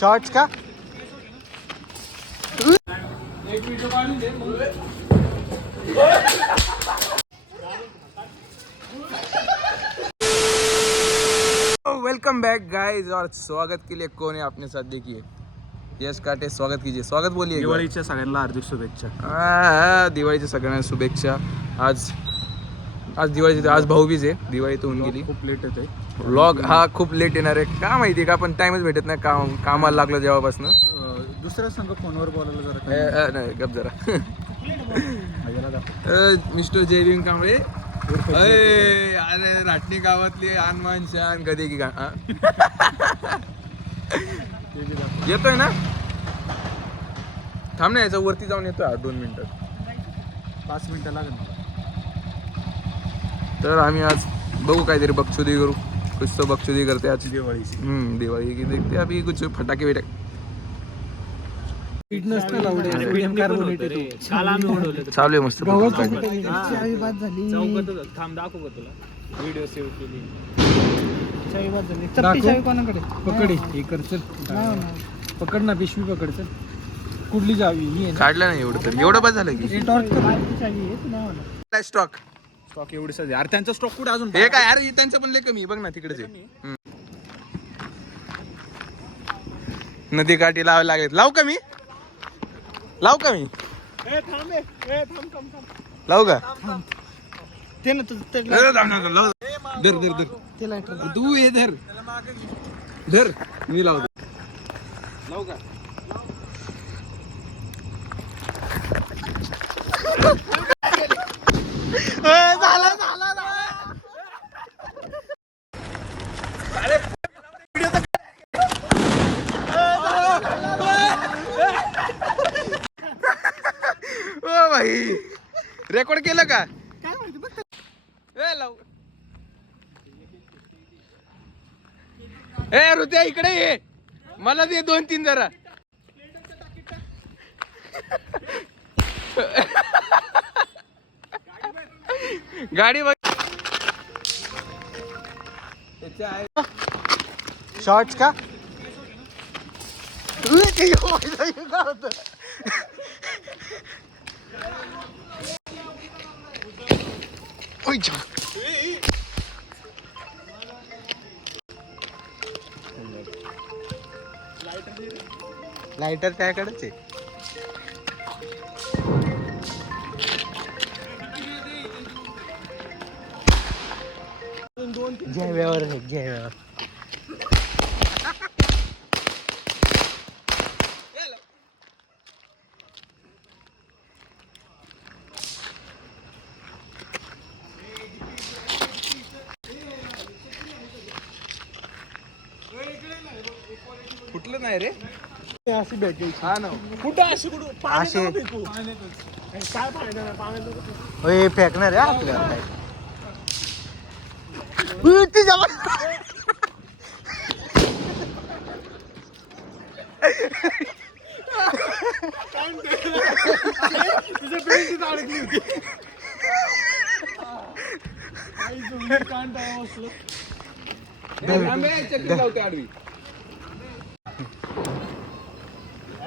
Shorts का welcome back guys और स्वागत के लिए कौन है आपने साथ देखिए यश काटे स्वागत कीजिए स्वागत बोलिए दिवाळीच्या सगळ्यांना हार्दिक शुभेच्छा. दिवाळीच्या सगळ्यांना शुभेच्छा. आज दिवाळीची आज भाऊबीज आहे. दिवाळी तर होऊन गेली. खूप लेट येते व्लॉग हा खूप लेट येणार आहे का माहिती का पण टाइमच भेटत नाही कामाला लागलं जेव्हापासून. दुसऱ्या संघ फोनवर बोलायला जरा नाही गप जरा मिस्टर जयभीम कांबळे अरे राटणी गावातली हनुमान शान कधी की येतोय ना थांब ना याचा वरती जाऊन येतोय 2 मिनिटात 5 मिनिटं लागेल मला. तर आम्ही आज बघू काहीतरी बक्षुदी करू कुछ तो बक्षुदी करते आज दिवाळीची दिवाळी की देखते अभी कुछ फटाके बिटाके चालू आहे मस्त व्हिडिओ सेव्ह केली. पकड हे कर चल पकड ना पिशवी पकड चल कुठली जावी ही काढलं नाही एवढं तर एवढं बस झालं की स्टॉक स्टॉक एवढी सध्या यार त्यांचा स्टॉक कुठे अजून हे काय अरे त्यांचं पण लय कमी बघ ना तिकडेच नदी काठी लावायला लागेल लावू का मी लावू का ते ना धर तू हे धर मी लावतो लावू का भाई रेकॉर्ड केलं का काय माहिती बघ लाव ए ऋत्या इकडे ये मला दे 2-3 जरा गाडी बघ शॉर्ट्स का लाइटर त्याकडेच आहे जयव्यावर आहे जयव्यावर फुटलं नाही रे अशी भेटायची हा ना कुठं अशी असे काय फायदा ओय फेकणार आहे आपल्याला काय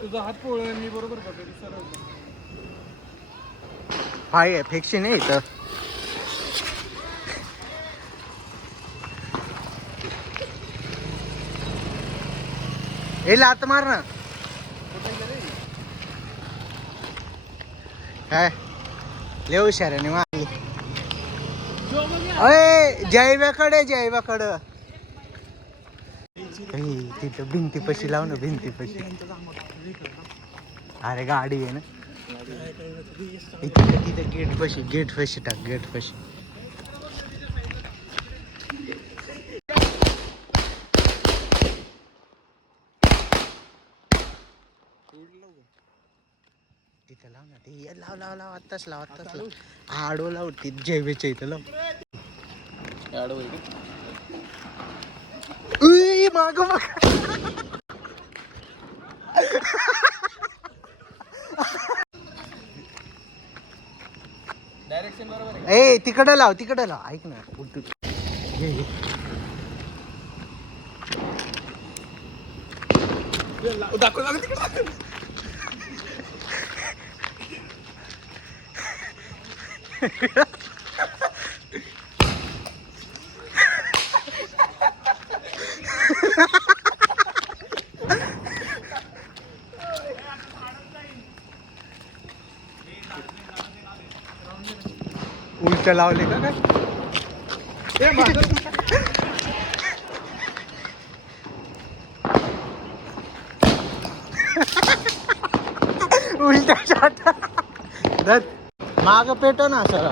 तुझा हात पोळ मी बरोबर सरळ हाय फेकशी नाही इथं लात मार ना काय लय हुशाराने मारली अय जयव्याकडं तिथं भिंतीपाशी लाव ना भिंतीपाशी अरे गाडी आहे ना तिथं गेट पाशी टाक गेट पाशी तिथं लाव ना ते लाव आत्ताच लाव आडो लाव ती जैवेच्या इथं लाव आडो माग डायरेक्शन बरोबर आहे. तिकडे लाव ऐक ना उलट लावले का काय? उलटा शॉट धर माग पेटो ना सर.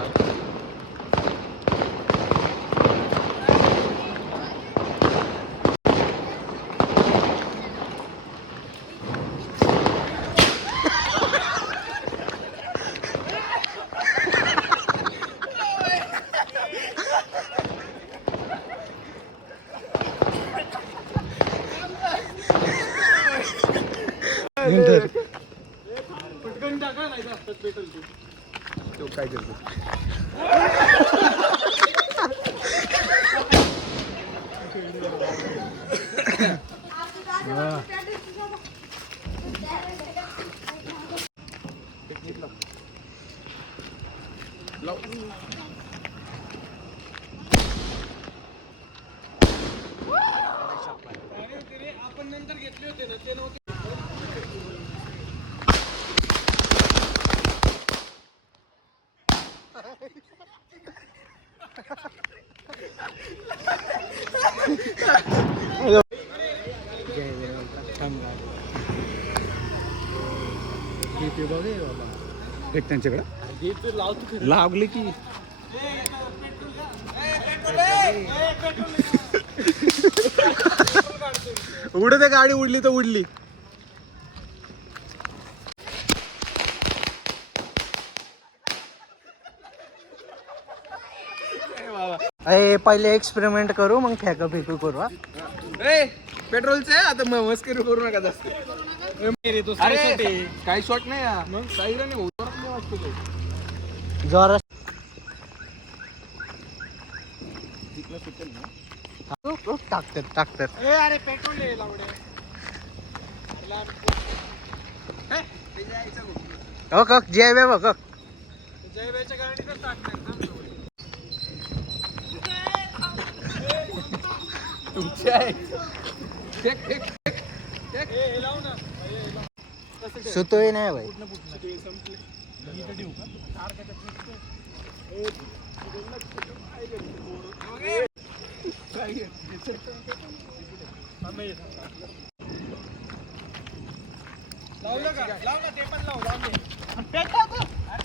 काय करतो आपण नंतर घेतले होते ना ते नव्हते. एक त्यांच्याकडे लागले की उडते गाडी उडली तर उडली. अरे पहिले एक्सपेरिमेंट करू मग फेका फेकू करू. हा पेट्रोलचे आता मस्करी करू नका जास्त. अरे काही शॉट नाही मग काही नाही जोरात टाकतात. अरे पेट्रोल लावडे हो जय बे बघ जयबाईच्या गाडीतच टाकणार. सुतोय नाही भाई. लावलं का? लाव ना ते पण लाव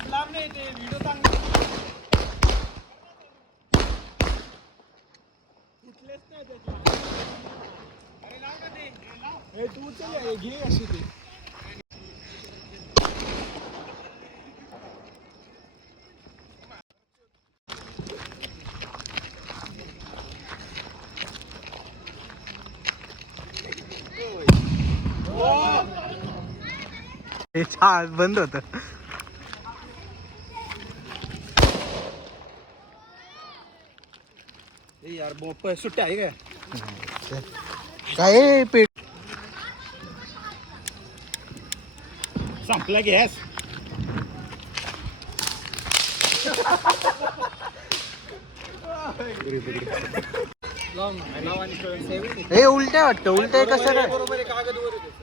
लांब नाही ते व्हिडिओ चांगला. अरे लाव ना ते. तू चल घे अशी ते. बंद होत. यार सुट्ट्या आहे काय काय पेट संपला गॅस. हे उलट्या वाटतं. उलट्या कसं काय? बरोबर आहे कागद वर येतो.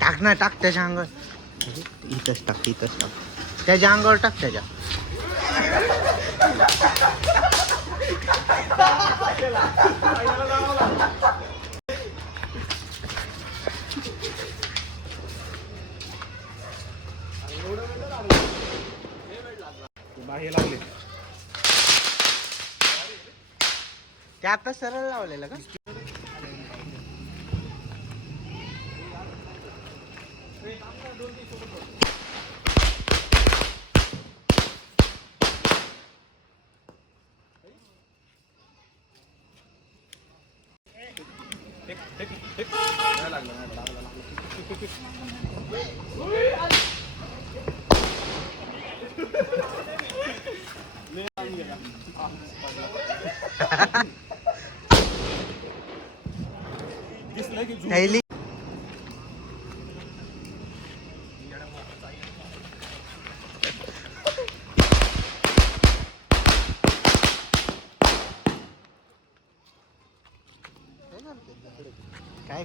टाक ना टाक त्याच्या अंगावर. इथंच टाक त्याच्या अंगावर टाक त्याच्या. बाहेर लागले ते आता सरळ लावलेलं का? थैली काय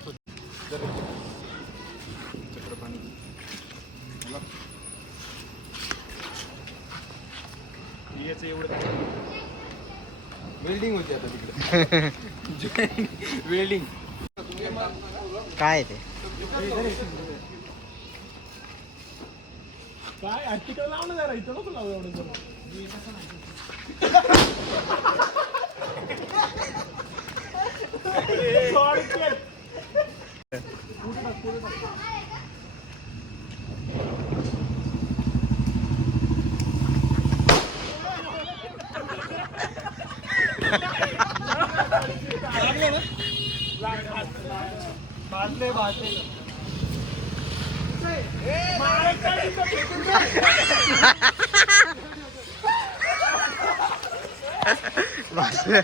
वेल्डिंग होती आता तिकडे वेल्डिंग काय ते काय आर्टिकल लाव ना जरा इथं नको लावू एवढं बाजले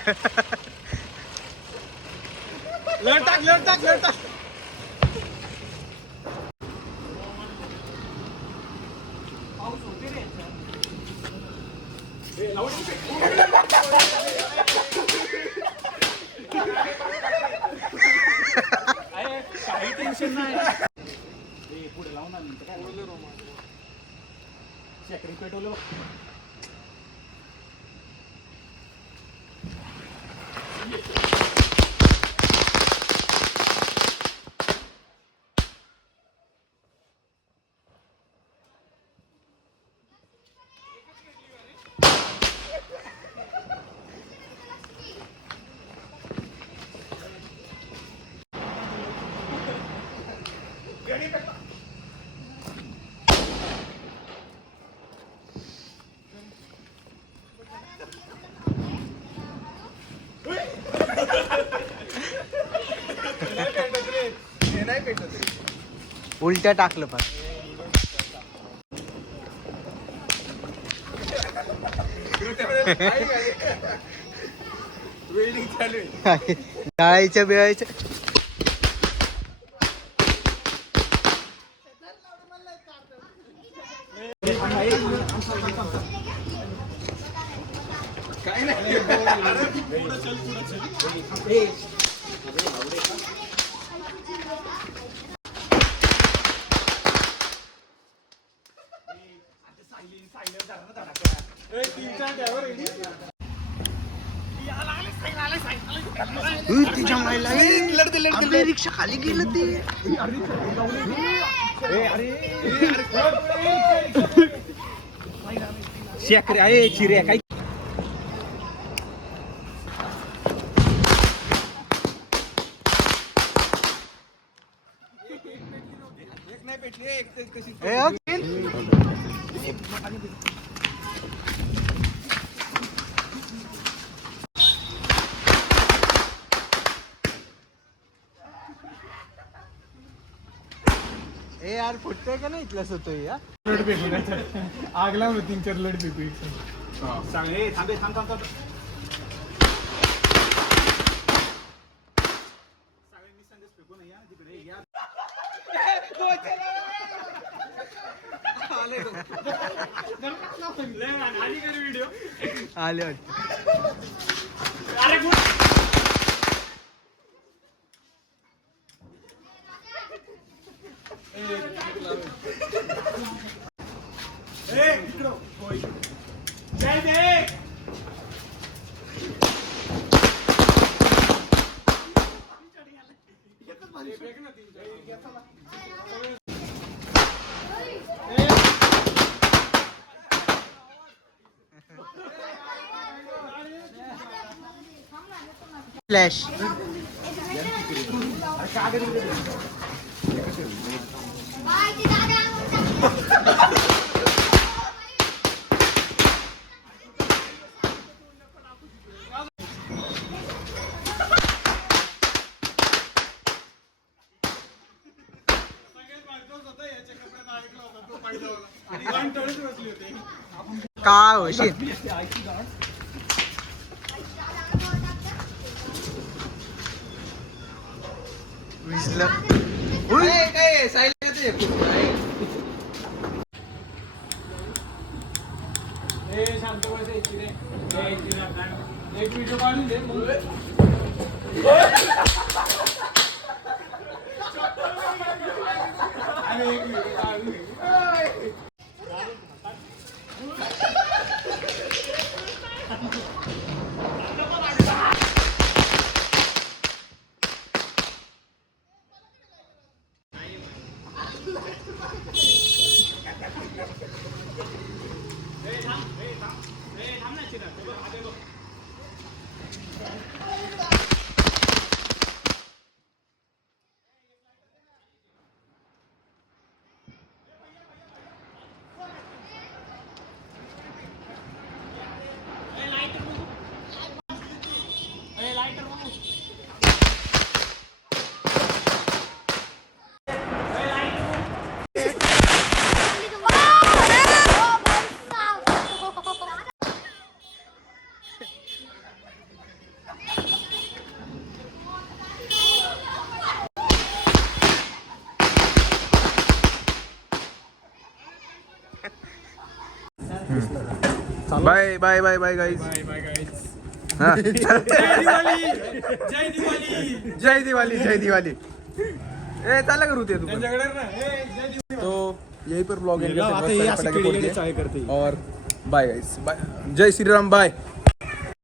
लढ टाक काही टेन्शन नाही पुढे लावून शेकडी पेटवलं उलट्या टाकलं पण वेल्डिंग चालू आहे जाळायच्या बिळायच्या काय नाही आपली रिक्षा खाली गेलं ते शेकड्या आहे चिऱ्या काय एक नाही पेटली एक कशी ए यार फुटतोय का नाही इथलं होतोय या लढ फेकू आग लावलं 3-4 लढ फेकू सांग हे थांब आले फ्लॅश काय होशील विसलं. काय सायला ते शांत बस एक व्हिडिओ काढून दे bye bye bye bye guys. जय दिवाली जय दिवाली. ए चला करू ते तो यही पर ब्लॉग करते और बाय गाइस. जय श्री राम. बाय.